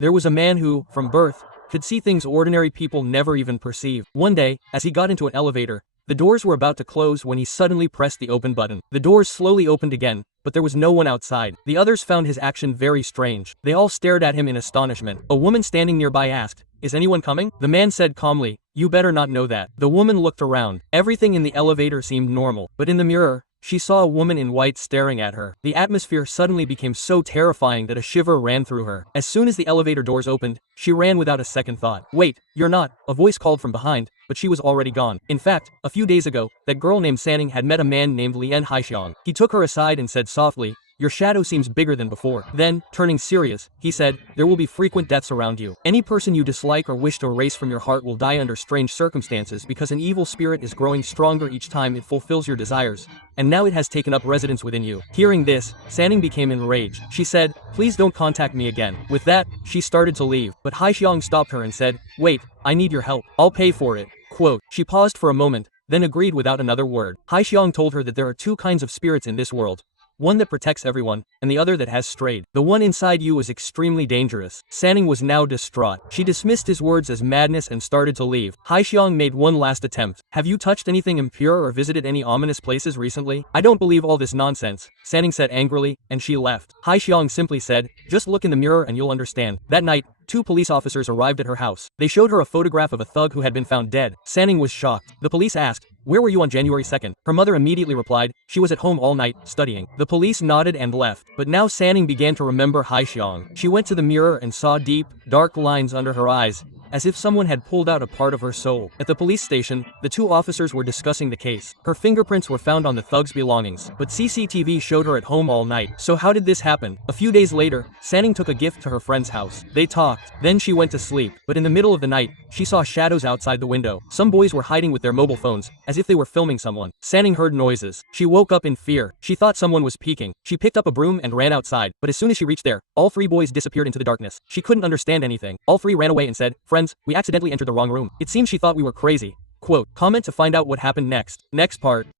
There was a man who, from birth, could see things ordinary people never even perceive. One day, as he got into an elevator, the doors were about to close when he suddenly pressed the open button. The doors slowly opened again, but there was no one outside. The others found his action very strange. They all stared at him in astonishment. A woman standing nearby asked, "Is anyone coming?" The man said calmly, "You better not know that." The woman looked around. Everything in the elevator seemed normal, but in the mirror, she saw a woman in white staring at her. The atmosphere suddenly became so terrifying that a shiver ran through her. As soon as the elevator doors opened, she ran without a second thought. "Wait, you're not," a voice called from behind, but she was already gone. In fact, a few days ago, that girl named Sanning had met a man named Lien Haixiang. He took her aside and said softly, "Your shadow seems bigger than before." Then, turning serious, he said, "There will be frequent deaths around you. Any person you dislike or wish to erase from your heart will die under strange circumstances because an evil spirit is growing stronger each time it fulfills your desires, and now it has taken up residence within you." Hearing this, Sanning became enraged. She said, "Please don't contact me again." With that, she started to leave, but Haixiang stopped her and said, "Wait, I need your help. I'll pay for it." Quote. She paused for a moment, then agreed without another word. Haixiang told her that there are two kinds of spirits in this world. One that protects everyone, and the other that has strayed. The one inside you is extremely dangerous. Sanning was now distraught. She dismissed his words as madness and started to leave. Haixiang made one last attempt. "Have you touched anything impure or visited any ominous places recently?" "I don't believe all this nonsense," Sanning said angrily, and she left. Haixiang simply said, "Just look in the mirror and you'll understand." That night, two police officers arrived at her house. They showed her a photograph of a thug who had been found dead. Sanning was shocked. The police asked, "Where were you on January 2nd? Her mother immediately replied, "She was at home all night, studying." The police nodded and left. But now Sanning began to remember Haixiang. She went to the mirror and saw deep, dark lines under her eyes, as if someone had pulled out a part of her soul. At the police station, the two officers were discussing the case. Her fingerprints were found on the thug's belongings, but CCTV showed her at home all night. So how did this happen? A few days later, Sanning took a gift to her friend's house. They talked. Then she went to sleep. But in the middle of the night, she saw shadows outside the window. Some boys were hiding with their mobile phones, as if they were filming someone. Sanning heard noises. She woke up in fear. She thought someone was peeking. She picked up a broom and ran outside. But as soon as she reached there, all three boys disappeared into the darkness. She couldn't understand anything. All three ran away and said, "Friends, we accidentally entered the wrong room." It seemed she thought we were crazy. Quote. Comment to find out what happened next. Next part.